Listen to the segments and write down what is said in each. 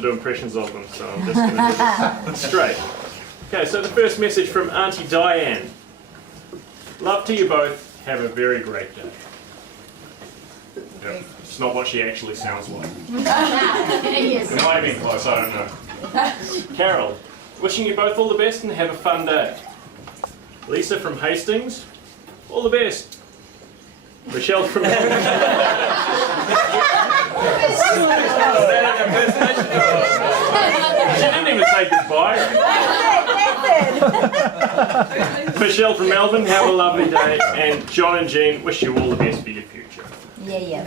to do impressions of them, so I'm just going to do it straight. Okay, so the first message from Auntie Diane. Love to you both. Have a very great day. Yep. It's not what she actually sounds like. It might have been close, I don't know. Carol, wishing you both all the best and have a fun day. Lisa from Hastings, all the best. Michelle from... She didn't even say goodbye. Michelle from Melbourne, have a lovely day. And John and Jean, wish you all the best for your future. Yeah.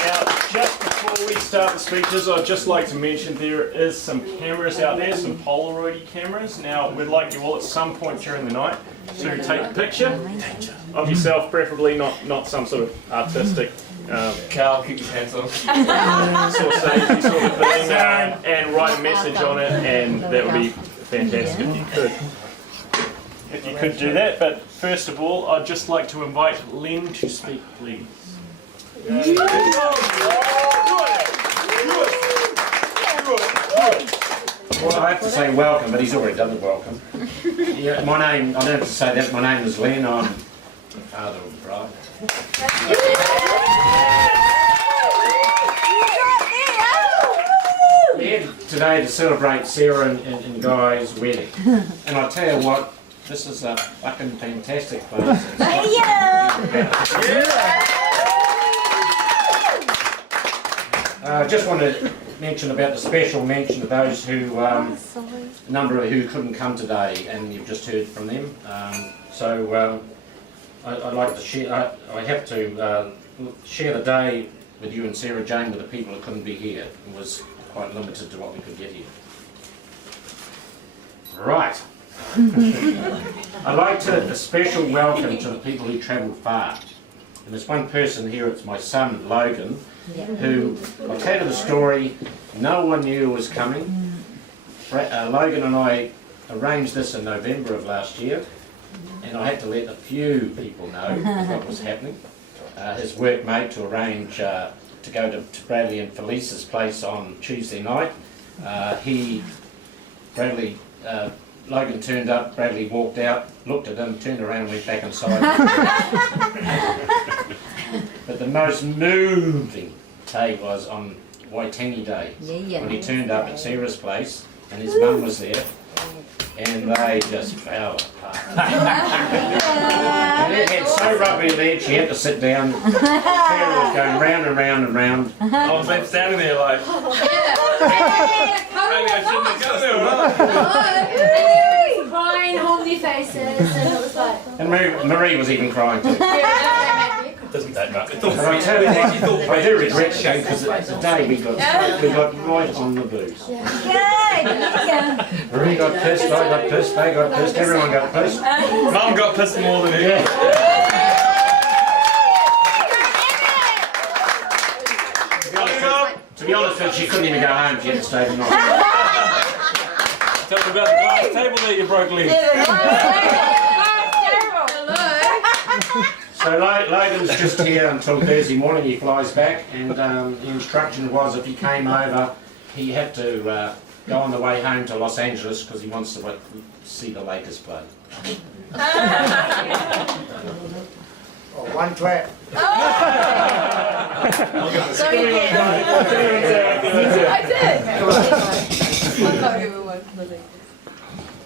Now, just before we start the speeches, I'd just like to mention there is some cameras out there, some Polaroid cameras. Now, we'd like you all at some point during the night to take a picture of yourself, preferably not some sort of artistic Carl, keep your hands on. Sorsese sort of thing, and write a message on it, and that would be fantastic if you could. If you could do that, but first of all, I'd just like to invite Len to speak, please. Well, I have to say welcome, but he's already done the welcome. Yeah, my name, I don't have to say that, my name is Len, I'm the father of the bride. We're here today to celebrate Sarah and Guy's wedding. And I tell you what, this is a fucking fantastic place. I just want to mention about the special mention of those who, a number of who couldn't come today, and you've just heard from them. I'd like to share, I have to share the day with you and Sarah Jane with the people who couldn't be here. It was quite limited to what we could get here. Right. I'd like to a special welcome to the people who travelled far. And there's one person here, it's my son Logan, who, I'll tell you the story, no one knew was coming. Logan and I arranged this in November of last year, and I had to let a few people know what was happening. His workmate to arrange to go to Bradley and Felice's place on Tuesday night. Logan turned up, Bradley walked out, looked at him, turned around and went back inside. But the most moving day was on Waitangi Day, when he turned up at Sarah's place and his mum was there, and they just fell apart. And it had so rubbery legs, she had to sit down. Sarah was going round and round and round. I was left standing there like, maybe I shouldn't have come there, Crying, holding their faces, and it was like... And Marie was even crying too. doesn't take much. And I tell you what, I do regret Shane, because the day we got right on the booze. Marie got pissed, I got pissed, they got pissed, everyone got pissed. Mum got pissed more than him. To be honest with you, she couldn't even go home, she had to stay the night. Tell me about the glass table that you broke, Lee. So Logan's just here until Thursday morning, he flies back, and the instruction was if he came over, he had to go on the way home to Los Angeles because he wants to see the Lakers play. One clap.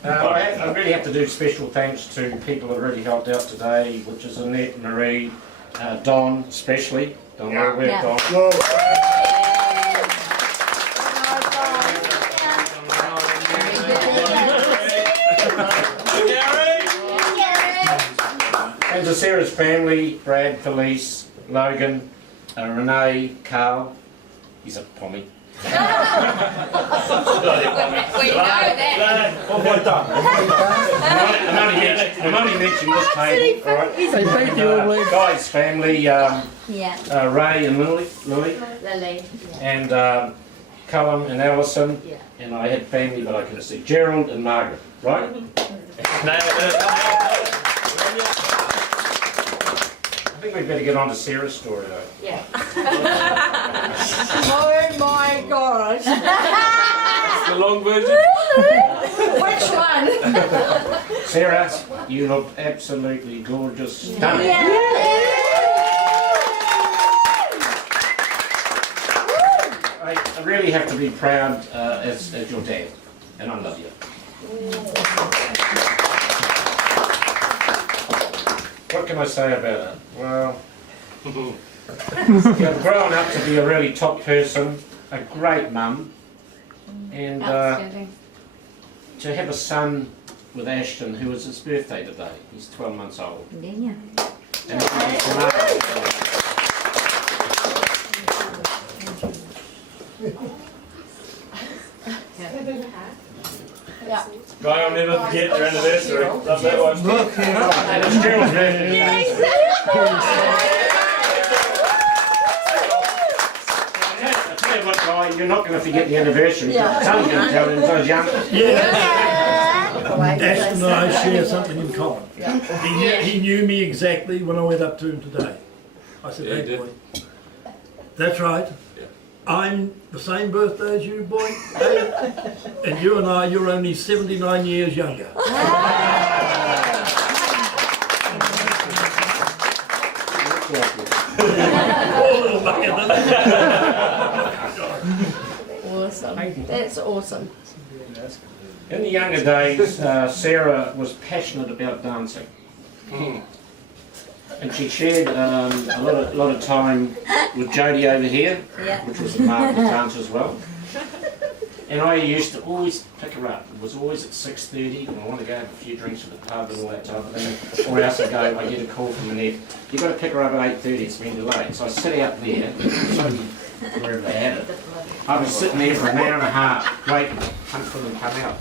I really have to do special thanks to people that have really helped out today, which is Annette, Marie, Don especially. Don, where's Don? And to Sarah's family, Brad, Felice, Logan, Renee, Carl, he's a pommy. We know that. Well done. I'm only mentioning this table, alright? Thank you, Guy's family, Ray and Lily, and Callum and Alison, and I had family but I couldn't see, Gerald and Margaret, right? I think we'd better get on to Sarah's story though. Yeah. the long version? Which one? Sarah, you look absolutely gorgeous. Stunning. I really have to be proud as your dad, and I love you. What can I say about it? Well, you've grown up to be a really top person, a great mum, and to have a son with Ashton, who was his birthday today. He's 12 months old. And Yeah. Guy, I'll never forget your anniversary. Love that one. and it's Gerald's birthday today. I tell you what, Guy, you're not going to forget the anniversary. Yeah. Son's going to tell him, so young. Ashton and I share something in common. He knew me exactly when I went up to him today. I said, Yeah, he hey did. boy, that's right. Yeah. I'm the same birthday as you, boy. Hey? And you and I, you're only 79 years younger. Awesome. That's awesome. In the younger days, Sarah was passionate about dancing. And she shared a lot of time with Jodie over here, which was a marvelous dancer as well. And I used to always pick her up. It was always at 6:30 when I want to go have a few drinks at the pub and all that type of thing. Or else I get a call from Annette. You've got to pick her up at 8:30, it's been delayed. So I sit out there, wherever they had it. I was sitting there for an hour and a half waiting for them to come out.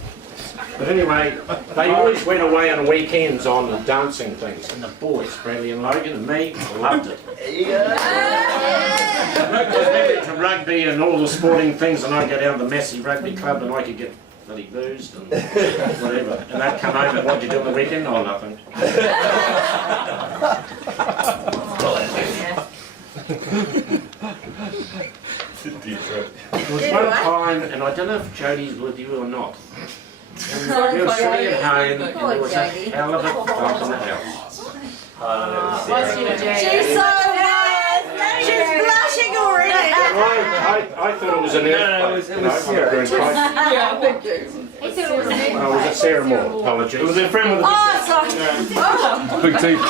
But anyway, they always went away on weekends on the dancing things, and the boys, Bradley and Logan and me, loved it. I was maybe to rugby and all the sporting things, and I'd go down to the Massey Rugby Club and I could get bloody boozed and whatever. And they'd come home and what'd you do on the weekend? Oh, nothing. There was one time, and I don't know if Jodie's with you or not. And we were sitting at home, and there was a hell of a dog in the house. She's so nice. She's blushing already. I thought it was an earthquake. it was Sarah. Yeah, thank you. He thought it was me. Oh, was it Sarah Moore? Apologies. It was a friend with a Oh, sorry. Big teeth.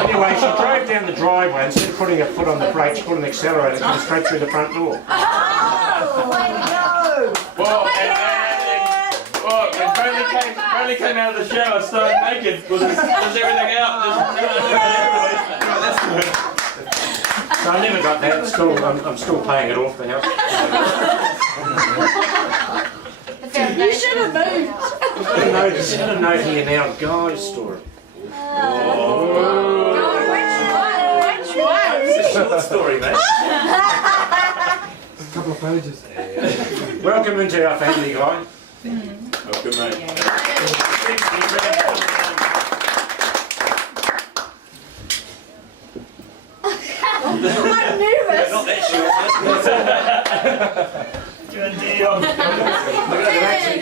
Anyway, she drove down the driveway and instead of putting her foot on the brake, she put an accelerator and came straight through the front door. Oh, way to go. Well, when Bradley came out of the shower, started naked, was everything out? So I never got that. I'm still paying it off the house. You should have moved. I've got a note here now, Guy's story. Which one? Short story, mate. Couple of pages. Welcome into our family, Guy. Oh, good mate. I'm nervous. Not that short, Good deal.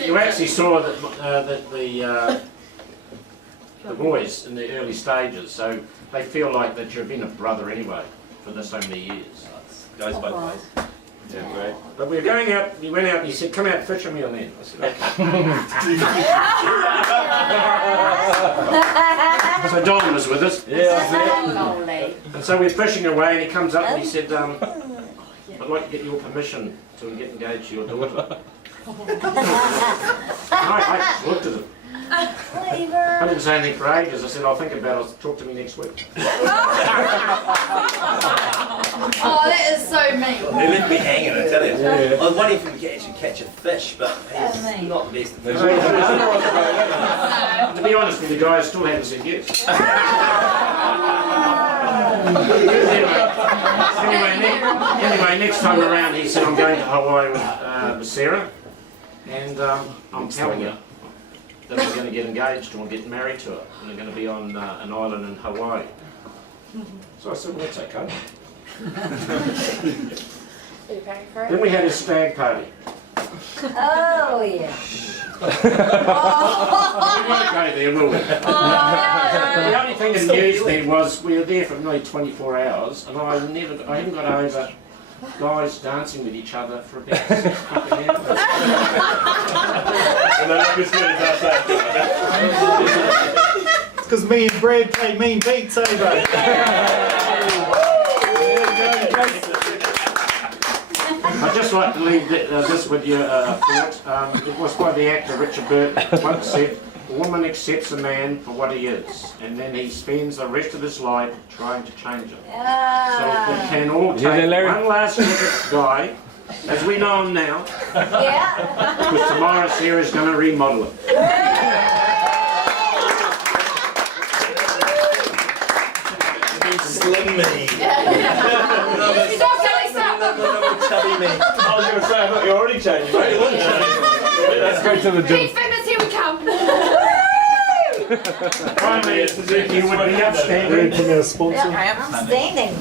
You actually saw that the boys in the early stages, so they feel like that you've been a brother anyway for so many years. Goes both ways. Yeah, great. But we were going out, we went out and he said, come out and fish with me on then. I said, okay. So Don was with us. And so we're fishing away and he comes up and he said, I'd like to get your permission to get engaged to your daughter. I just looked at him. I didn't say anything for ages. I said, I'll think about it. Talk to me next week. Oh, that is so mean. They left me hanging, I tell you. I was wondering if we could actually catch a fish, but he's not the best of fish. To be honest with you guys, still haven't said yes. Anyway, next time around he said, I'm going to Hawaii with Sarah. And I'm telling you that we're going to get engaged and we'll get married to her. And they're going to be on an island in Hawaii. So I said, well, that's okay. Are you paying for it? Then we had a stag party. Oh, yeah. We won't go there, will we? The only thing that amused me was we were there for nearly 24 hours, and I haven't got over guys dancing with each other for about 6 fucking hours. And then look as good as that. It's because me and Brad play mean beats, eh, bro? I'd just like to leave this with you a thought. It was by the actor Richard Burton once said, "A woman accepts a man for what he is, and then he spends the rest of his life trying to change it." So we can all Yeah, take Larry. one last look at this guy, as we know him now, Yeah. because tomorrow Sarah's going to remodel him. Slim me. Chubby me. I was going to say, I thought you already changed, mate. Let's go to the gym. Famous, here we come. Finally, you would be upstanding. From our sponsor. I'm standing.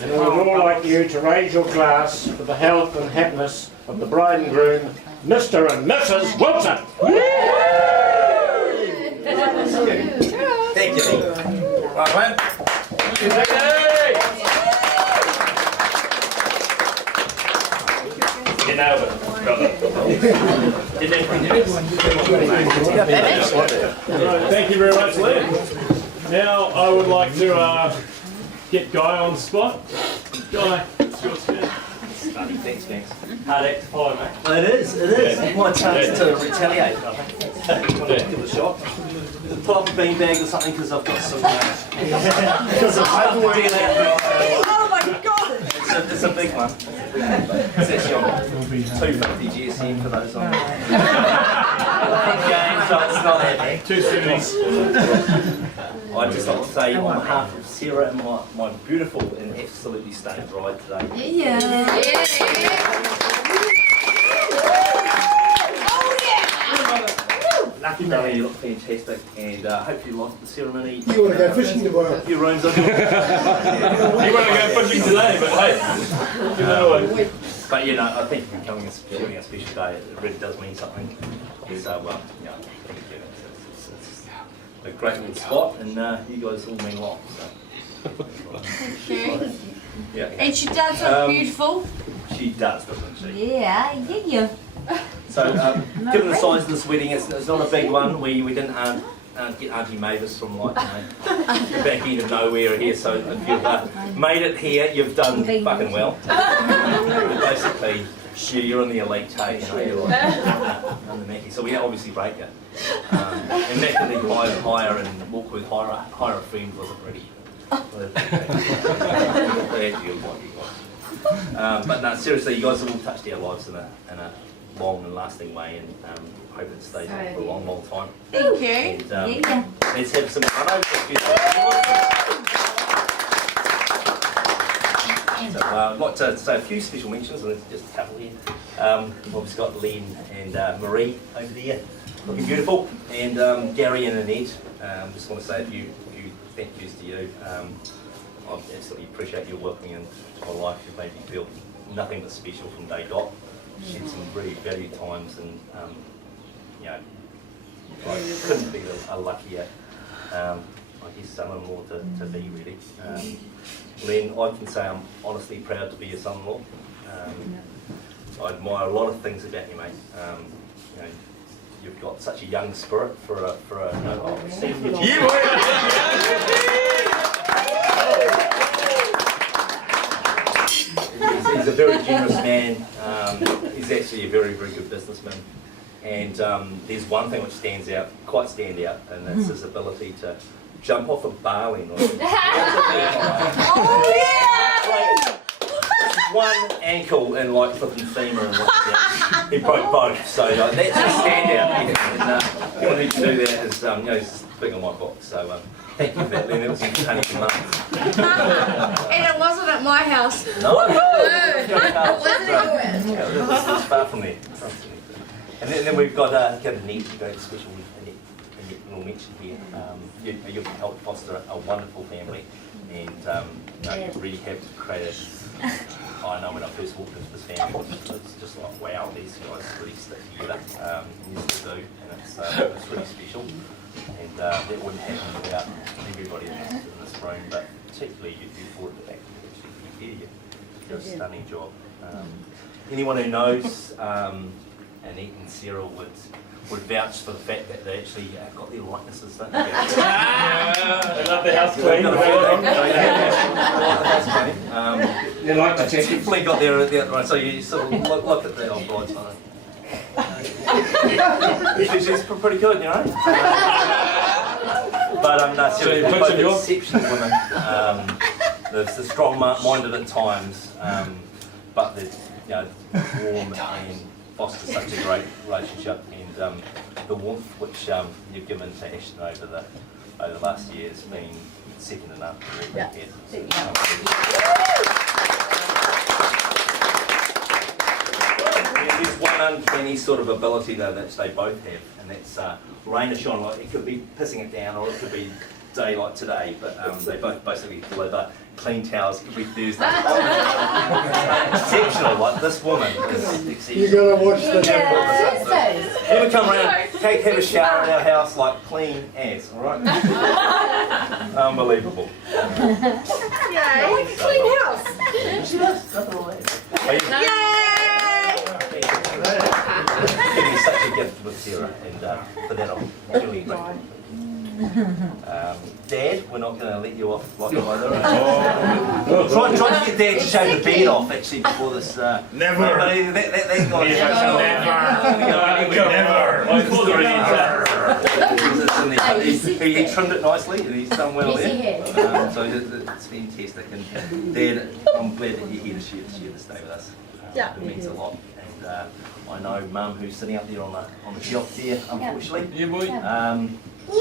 And I would all like you to raise your glass for the health and happiness of the bride and groom, Mr. and Mrs. Wilson. Thank you. Right, man. You nailed it, brother. Right, thank you very much, Lee. Now I would like to get Guy on the spot. Guy, it's your turn. Thanks, thanks. Hard act to follow, mate. It is. My chance to retaliate, I think. Give it a shot. Pull up a beanbag or something because I've got some. Because I'm overworking it. Oh my God! It's a big one. It's actually on 250 GSM for those on. Game, so it's not that big. 270s. I'd just like to say on behalf of Sarah and my beautiful and absolutely stunning bride today. Lucky day, you look fantastic, and hope you like the ceremony. You want to go fishing tomorrow? Your rooms are You want to go fishing today, but hey, give that away. But you know, I think becoming a special day, it really does mean something. So, yeah, thank you. It's a great little spot, and you guys all mean a lot. So. Thank you. Yeah. And she does look beautiful. She does, doesn't she? Yeah, yeah. So, given the size of this wedding, it's not a big one. We didn't get Auntie Mavis from like the back end of nowhere here. So if you've made it here, you've done fucking well. Basically, you're in the elite hey, you know, you're like on the Mackie. So we obviously break it. And Mackie hire and Walkworth hire a friend wasn't ready. But no, seriously, you guys have all touched our lives in a long and lasting way, and hope it stays on for a long, long time. Thank you. And Yeah. let's have some fun over this. So I'd like to say a few special mentions, and there's just a couple here. We've obviously got Len and Marie over there, looking beautiful, and Gary and Annette. Just want to say a few thank yous to you. I absolutely appreciate your welcoming into my life. You've made me feel nothing but special from day dot. Shared some really valued times, and you know, I couldn't be a luckier, I guess, son-in-law to be really. Len, I can say I'm honestly proud to be your son-in-law. I admire a lot of things about you, mate. You know, you've got such a young spirit for a senior. He's a very generous man. He's actually a very, very good businessman. And there's one thing which quite stand out, and that's his ability to jump off a bar when one ankle and like flipping femur and he broke both. So that's a standout. And the only to do that is, you know, he's big on my book. So thank you for that, Len. That was entertaining months. And it wasn't at my house. No. It wasn't It's far from there. And then we've got Annette, a great special Annette little mention here. You've helped foster a wonderful family, and you really have created. I know when I first walked into this family, it's just like, wow, these guys really stick together. Yes, they do, and it's really special. And that wouldn't happen without everybody in this room, but particularly you brought it back to actually here. You did a stunning job. Anyone who knows Annette and Sarah would vouch for the fact that they actually got their likenesses, don't they? I love the house clean. You like to check it? Definitely got their right. So you sort of look at the old bride side. She's pretty good, you know. But no, seriously, they're both exceptional women. They're strong-minded at times, but they're warm and foster such a great relationship. And the warmth which you've given to Ashton over the last year has been second to none. There's one uncanny sort of ability though that they both have, and that's rain or shine. Like, it could be pissing it down, or it could be day like today, but they both basically deliver clean towels every Thursday. Exceptional, like this woman is exceptional. You gotta watch the Never come around, have a shower in our house like clean as, alright? Unbelievable. Yay! Clean house. She does, nothing wrong with that. Yay! Getting such a gift with Sarah, and for that I'm really grateful. Dad, we're not going to let you off like either. Try to get Dad to shave the beard off actually before this. Never. That guy. He trimmed it nicely and he's done well there. So it's fantastic. And Dad, I'm glad that you're here to share this day with us. Yeah. It means a lot. And I know Mum, who's sitting up there on the shelf there, unfortunately. Yeah, boy.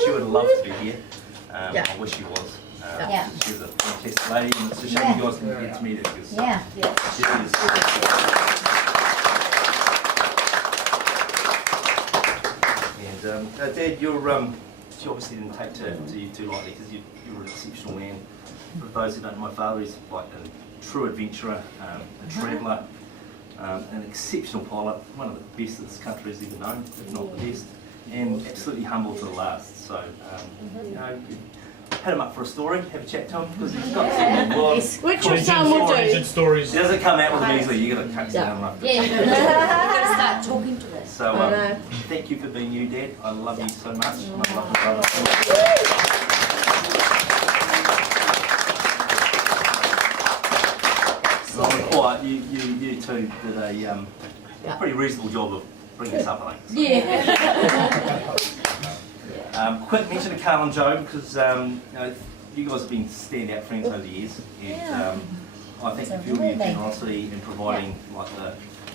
She would love to be here. I wish she was. She's a fantastic lady, and it's a shame you guys didn't get to meet her because she is. And Dad, she obviously didn't take to you too lightly because you're an exceptional man. For those who don't know, my father is like a true adventurer, a traveller, an exceptional pilot, one of the best that this country has ever known, if not the best. And absolutely humble to the last. So, you know, hit him up for a story, have a chat to him because he's got some Which your son will do. stories. He doesn't come out with them easily. You got to cut down enough. Yeah, you've got to start talking to us. So, thank you for being you, Dad. I love you so much. And I love my brother so much. So, quiet. You two did a pretty reasonable job of bringing us up, I think. Yeah. Quick mention to Carl and Joe because you guys have been standout friends over the years, and I think you feel your generosity in providing like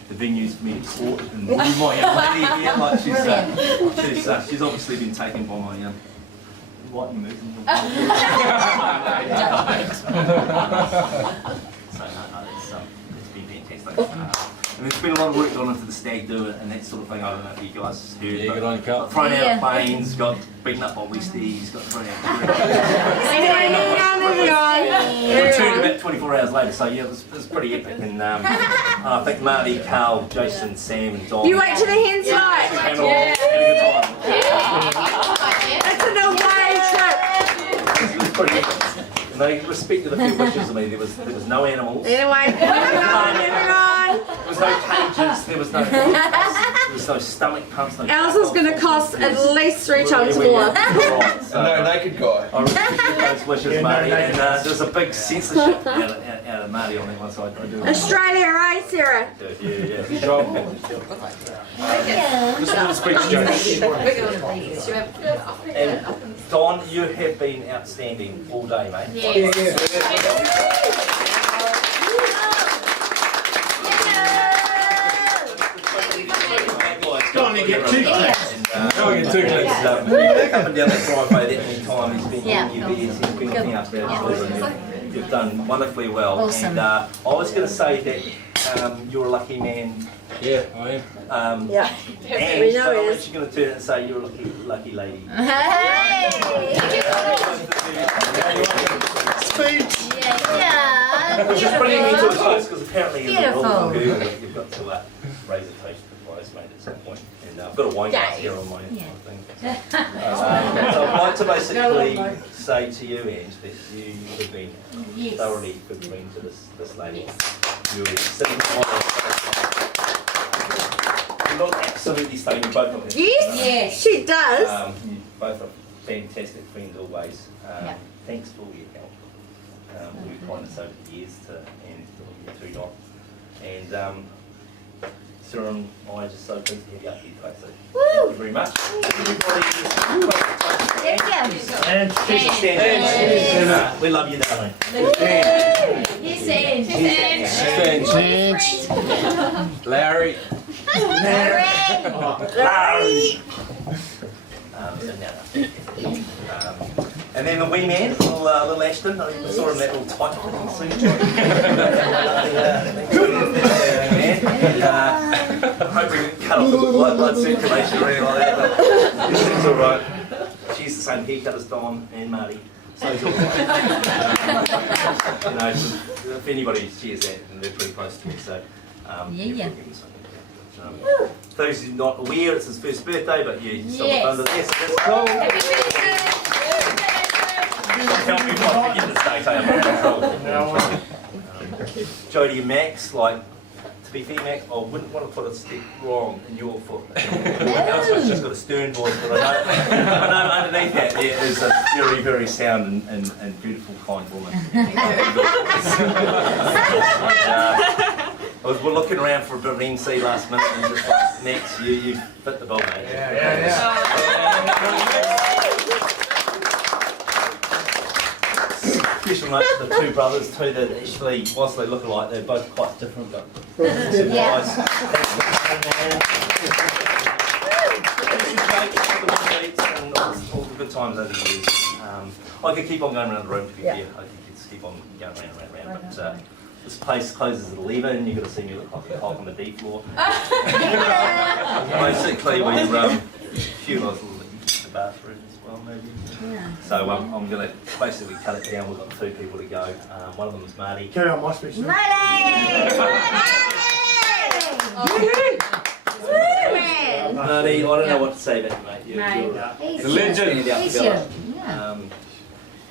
the venues for me to court and my young lady here. Like she's obviously been taken by my white moves. So it's been fantastic. And there's been a lot of work gone into the stag do and that sort of thing. I don't know if you guys heard. Yeah, good on you, Carl. Got thrown out of planes, got beaten up by Westies, got thrown out. Returned about 24 hours later, so yeah, it was pretty epic. And I think Marty, Carl, Jason, Sam, and Don. You wait till the hens light. Had a good time. That's an away trip. It was pretty epic. And they respected a few wishes of me. There was no animals. Anyway, moving on. There was no cages. There was no stomach pumps. No Ours is going to cost at least 3 times more. Right, so No naked guy. I respect those wishes, Marty. And there's a big censorship out of Marty on that one side. I do. Australia, right, Sarah? Yeah. Just a little speech, Joe. And Don, you have been outstanding all day, mate. Don't you get too close. Don't get too close. Up and down that driveway that many times he's been giving you beers, he's been looking after our children. You've done wonderfully well. Awesome. And I was going to say that you're a lucky man. Yeah, I am. Yeah. And We know but I'm he is. actually going to turn and say you're a lucky lady. Hey! Which is bringing me to a toast because apparently in the Beautiful. rules on Google you've got to raise a toast before it's made at some point. And I've got a wine glass here on my thing. So I'd like to basically say to you, Ange, that you have been thoroughly good friend to this lady. You're sitting you look absolutely stunning, both of them. Yes, she does. You both are fantastic friends always. Thanks for all your help. We've kindness over the years and you two not. And Sarah and I are just so pleased to have you up here today. So thank you very much. Everybody, There you go. stand. We love you, darling. Larry. Larry. And then the wee man, little Ashton, I think we saw him in that little tight suit. I hope we didn't cut off the blood circulation or anything like that, but everything's alright. She's the same haircut as Don and Marty. So it's alright. You know, if anybody shares that, and they're pretty close to me, so Yeah. those who are not aware, it's his first birthday, but you still have fun to this, so that's cool. Help me if I forget this date, I'm Jodie and Max, like, to be fair, Max, I wouldn't want to put a step wrong in your foot. It's just got a stern voice, but I know underneath that there is a very, very sound and beautiful, kind woman. We're looking around for a bit of MC last minute and just like, Max, you fit the bill, mate. Special note to the two brothers too, that actually, whilst they look alike, they're both quite different, but and all the good times over the years. I could keep on going around the room to be fair. I could just keep on going around. But this place closes at 11. You've got to see me look like a hog on the D floor. Basically, we're few of us will use the bathroom as well, maybe. So I'm going to basically cut it down. We've got 2 people to go. One of them is Marty. Carry on my speech. Marty, I don't know what to say about you, mate. You're The legend. standout fella.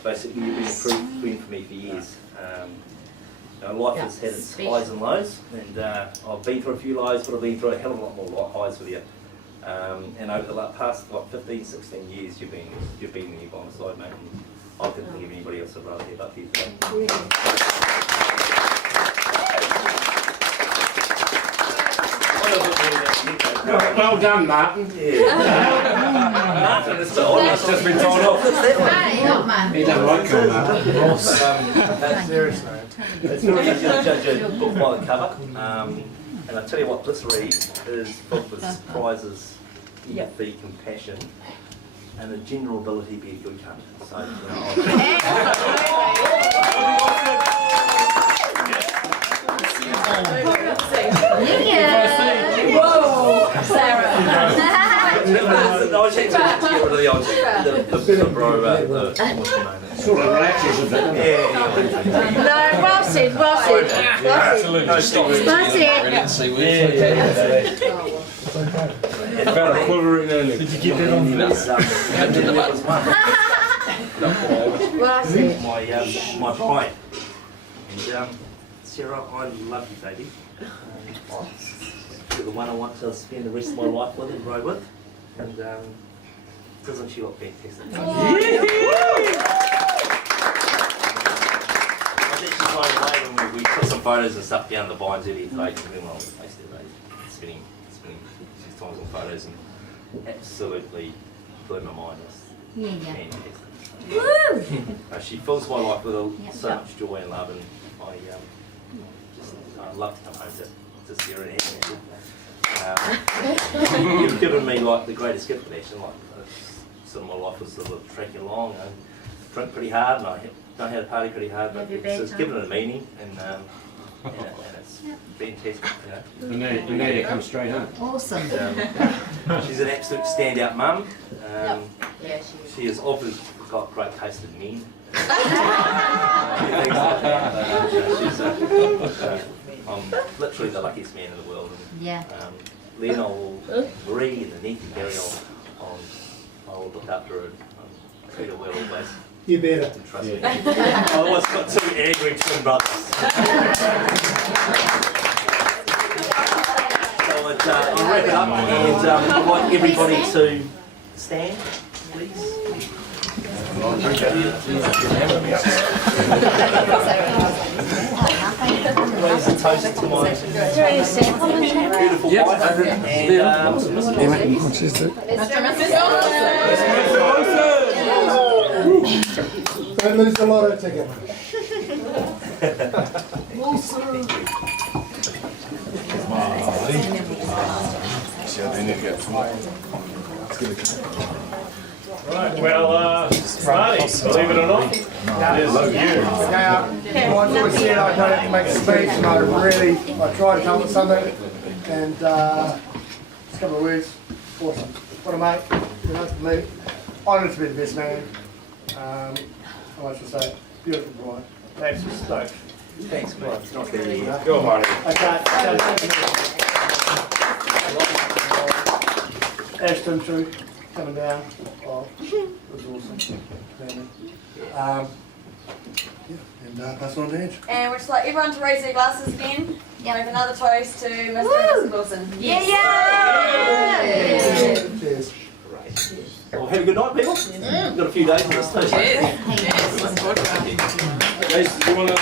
Basically, you've been a true friend for me for years. Life has had its highs and lows, and I've been through a few lows, but I've been through a hell of a lot more highs with you. And over the past 15, 16 years, you've been there by my side, mate. And I couldn't think of anybody else I'd rather have up here today. Well done, Martin. Martin, it's almost just been told off. He doesn't like calling Martin. Seriously. It's not easy to judge a book by the cover. And I tell you what, this read is filled with surprises, empathy, compassion, and a general ability to be a good cunt. So, Whoa, Sarah. I was actually to get rid of the old bro, what's the name? Sort of relaxes a bit. Yeah. No, well said, well said. Absolutely. No, stop. Well said. About a quivering early. Did you get that on video? Well said. My pride. And Sarah, I love you, baby. You're the one I want to spend the rest of my life with and grow with. And doesn't she look fantastic? I was actually blown away when we took some photos and stuff down the vines earlier today. Well, spending 6 times on photos and absolutely blew my mind. It's fantastic. She fills my life with so much joy and love, and I love to come home to Sarah and you've given me like the greatest gift, actually. Like, sort of my life was sort of tracking along. I drink pretty hard, and I don't have to party pretty hard, but it's given it a meaning, and it's fantastic, you know. And now you come straight home. Awesome. She's an absolute standout mum. Yeah, she is. She has obviously got great taste in men. I'm literally the luckiest man in the world. Yeah. Len, Marie and Annette and Gary, I'll look after her and treat her well always. You better. And trust me. I always got two angry twin brothers. So I'll wrap it up and I'd like everybody to stand, please. Raise a toast to my beautiful wife Don't lose the lotto ticket. Right, well, Marty, believe it or not, there's you. I always said I don't have to make a speech, and I tried to come up with something, and just a couple of words. Awesome. What a mate, you know, for me. Honoured to be the best man. I like to say, beautiful boy. That's just stoked. Thanks, mate. It's not there yet. Go, Marty. Ashton, too, coming down. Oh, it was awesome. And pass on to Edge. And we'd just like everyone to raise their glasses again. Make another toast to Mr. and Mrs. Wilson. Yeah. Cheers. Well, have a good night, people. We've got a few days on this toast. Guys, do you want to?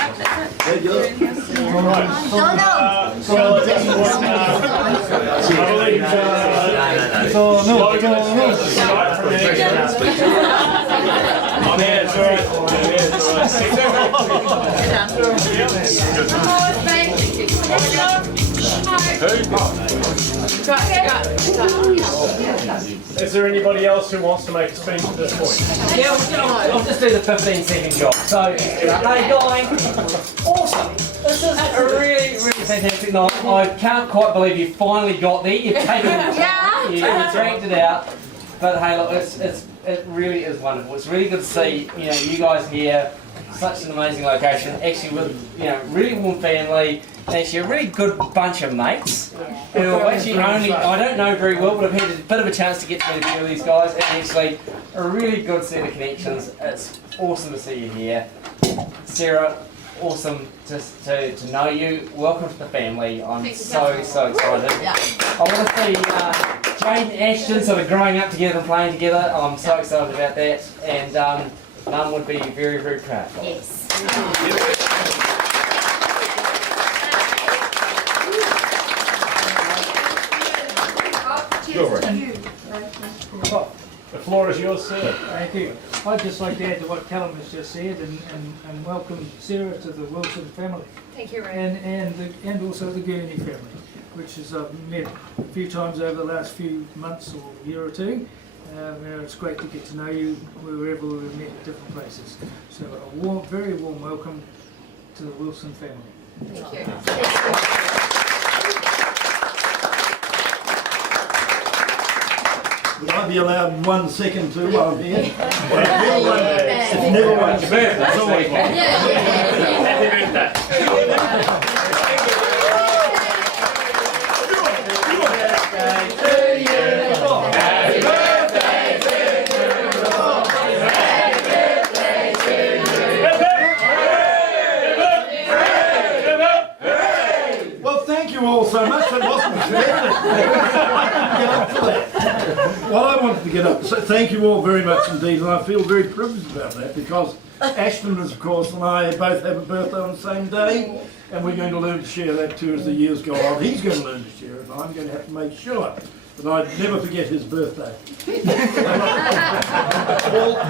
Alright. Well, at this point, I believe, I'm here, it's alright. Is there anybody else who wants to make a speech at this point? Yeah, I'll just do the 15-second job. So, hey Guy, awesome. This is a really fantastic night. I can't quite believe you finally got there. You've taken you dragged it out. But hey, look, it really is wonderful. It's really good to see you guys here. Such an amazing location. Actually, with really warm family. Actually, a really good bunch of mates who actually I don't know very well, but I've had a bit of a chance to get to meet a few of these guys, and actually a really good set of connections. It's awesome to see you here. Sarah, awesome to know you. Welcome to the family. I'm so excited. I want to see Jade and Ashton sort of growing up together and playing together. I'm so excited about that, and Mum would be very, very proud. Yes. The floor is yours, sir. Thank you. I'd just like to add to what Callum has just said and welcome Sarah to the Wilson family. Thank you, Ray. And also the Gurney family, which is I've met a few times over the last few months or year or two. It's great to get to know you wherever we've met at different places. So a very warm welcome to the Wilson family. Thank you. Would I be allowed 1 second too while I'm here? It's never one. It's always one. Happy birthday. Well, thank you all so much. That wasn't fair. I didn't get up for that. Well, I wanted to get up. So thank you all very much indeed, and I feel very privileged about that because Ashton, of course, and I both have a birthday on the same day, and we're going to learn to share that too as the years go on. He's going to learn to share it, and I'm going to have to make sure that I never forget his birthday.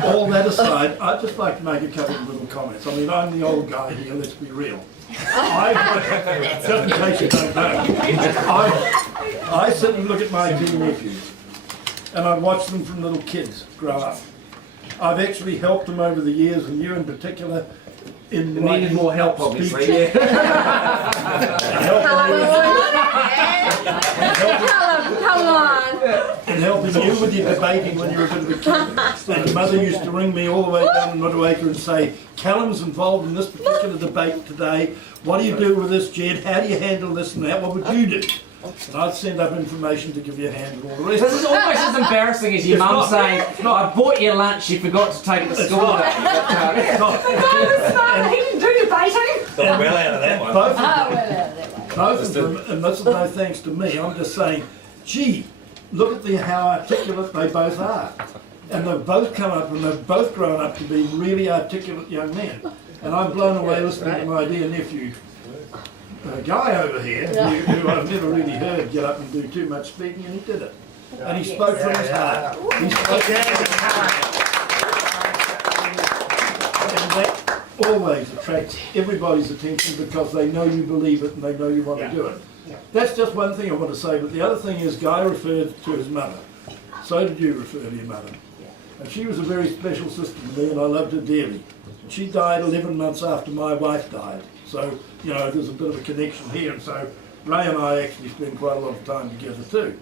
all that aside, I'd just like to make a couple of little comments. I mean, I'm the old guy here, let's be real. Just in case you don't know, I sit and look at my two nephews, and I watch them from little kids grow up. I've actually helped them over the years, and you in particular, in It needed more help, obviously. Yeah. Come on. and helping you with your debating when you were a bit of a kid. And your mother used to ring me all the way down in Motueka and say, Callum's involved in this particular debate today. What do you do with this, Jed? How do you handle this and that? What would you do? And I'd send up information to give you a hand and all the rest. This is almost as embarrassing as your It's mum not. saying, I bought you lunch, you forgot to take it to school not. today. It's not. He didn't do debating. Got well out of that one. Both of them, and this is no thanks to me, I'm just saying, gee, look at how articulate they both are. And they've both come up and they've both grown up to be really articulate young men. And I'm blown away listening to my dear nephew, Guy over here, who I've never really heard get up and do too much speaking, and he did it. And he spoke from his heart. He spoke from his heart. And that always attracts everybody's attention because they know you believe it and they know you want to do it. That's just one thing I want to say, but the other thing is Guy referred to his mother. So did you refer to your mother. And she was a very special sister to me and I loved her dearly. She died 11 months after my wife died. So, you know, there's a bit of a connection here. And so Ray and I actually spend quite a lot of time together too.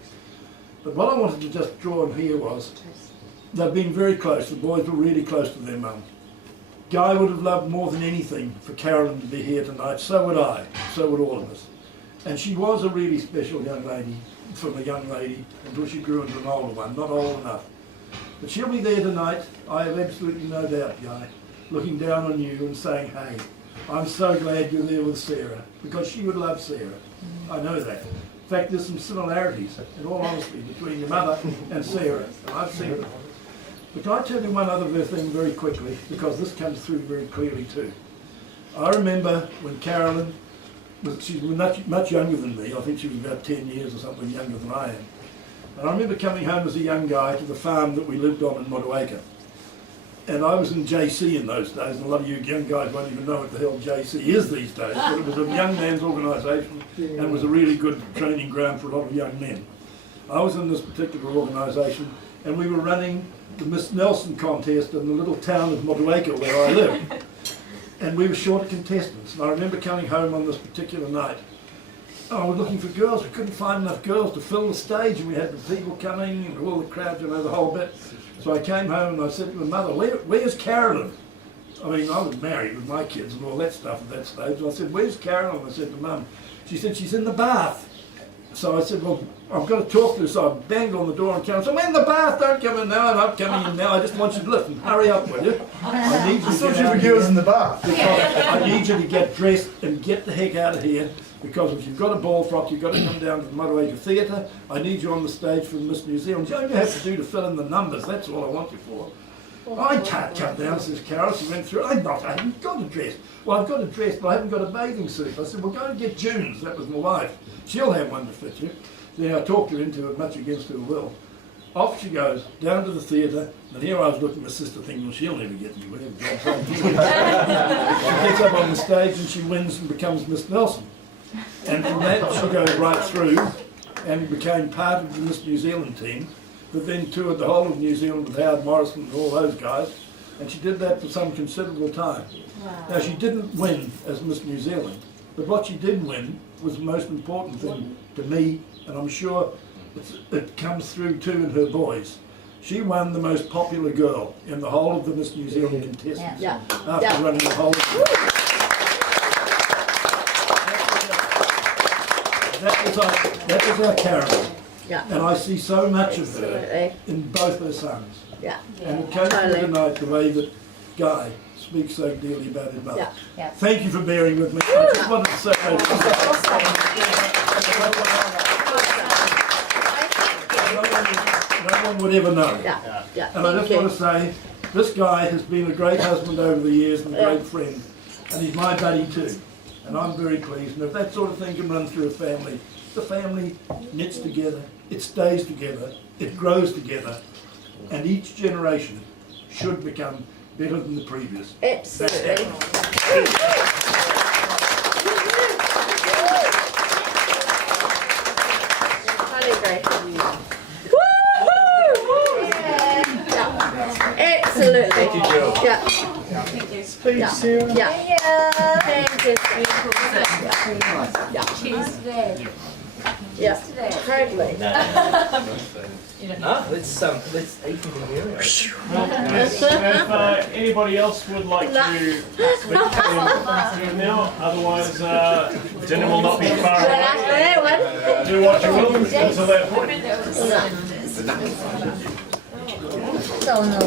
But what I wanted to just draw on here was, they've been very close. The boys were really close to their mum. Guy would have loved more than anything for Carolyn to be here tonight. So would I. So would all of us. And she was a really special young lady, from a young lady, until she grew into an older one. Not old enough. But she'll be there tonight. I have absolutely no doubt, Guy, looking down on you and saying, hey, I'm so glad you're there with Sarah, because she would love Sarah. I know that. In fact, there's some similarities, in all honesty, between your mother and Sarah, and I've seen them. But can I tell you one other thing very quickly, because this comes through very clearly too. I remember when Carolyn, she was much younger than me, I think she was about 10 years or something younger than I am. And I remember coming home as a young guy to the farm that we lived on in Motueka. And I was in JC in those days, and a lot of you young guys won't even know what the hell JC is these days, but it was a young man's organisation and was a really good training ground for a lot of young men. I was in this particular organisation and we were running the Miss Nelson contest in the little town of Motueka where I lived. And we were short contestants, and I remember coming home on this particular night. I was looking for girls, we couldn't find enough girls to fill the stage, and we had the people coming and all the crowds, you know, the whole bit. So I came home and I said to my mother, where's Carolyn? I mean, I was married with my kids and all that stuff at that stage. And I said, where's Carolyn? I said to Mum. She said, she's in the bath. So I said, well, I've got to talk to her. So I banged on the door and Carolyn said, I'm in the bath, don't come in now. I'm not coming in now, I just want you to listen. Hurry up, will you? I need you to get out of here. in the bath. Because I need you to get dressed and get the heck out of here, because if you've got a ball frock, you've got to come down to the Motueka Theatre. I need you on the stage for Miss New Zealand. All you have to do to fill in the numbers, that's all I want you for. I can't come down, says Carol. She went through, I haven't got a dress. Well, I've got a dress, but I haven't got a bathing suit. I said, well, go and get June's. That was my wife. She'll have one to fit you. Then I talked her into it, much against her will. Off she goes, down to the theatre, and here I was looking at my sister thinking, well, she'll never get me, whatever. She gets up on the stage and she wins and becomes Miss Nelson. And from that she goes right through and became part of the Miss New Zealand team, but then toured the whole of New Zealand with Howard Morrison and all those guys, and she did that for some considerable time. Wow. Now she didn't win as Miss New Zealand, but what she did win was the most important thing to me, and I'm sure it comes through too in her boys. She won the most popular girl in the whole of the Miss New Zealand contestants after running the whole of That was our Carolyn. Yeah. And I see so much of her in both her sons. Yeah. And it came through tonight the way that Guy speaks so dearly about his mother. Yeah. Thank you for bearing with me. I just wanted to say no one would ever know. Yeah. Yeah. And I just want to say, this guy has been a great husband over the years and a great friend. And he's my buddy too. And I'm very pleased. And if that sort of thing can run through a family, the family knits together, it stays together, it grows together, and each generation should become better than the previous. Absolutely. Absolutely. Thank you, Jill. Yeah. Speed Sarah. Yeah. Thank you. Cheers to that. Yeah. Totally. No, let's eat in the area. If anybody else would like to speak, then do it now. Otherwise, dinner will not be far away. That one. Do what you will until that point. No. So no.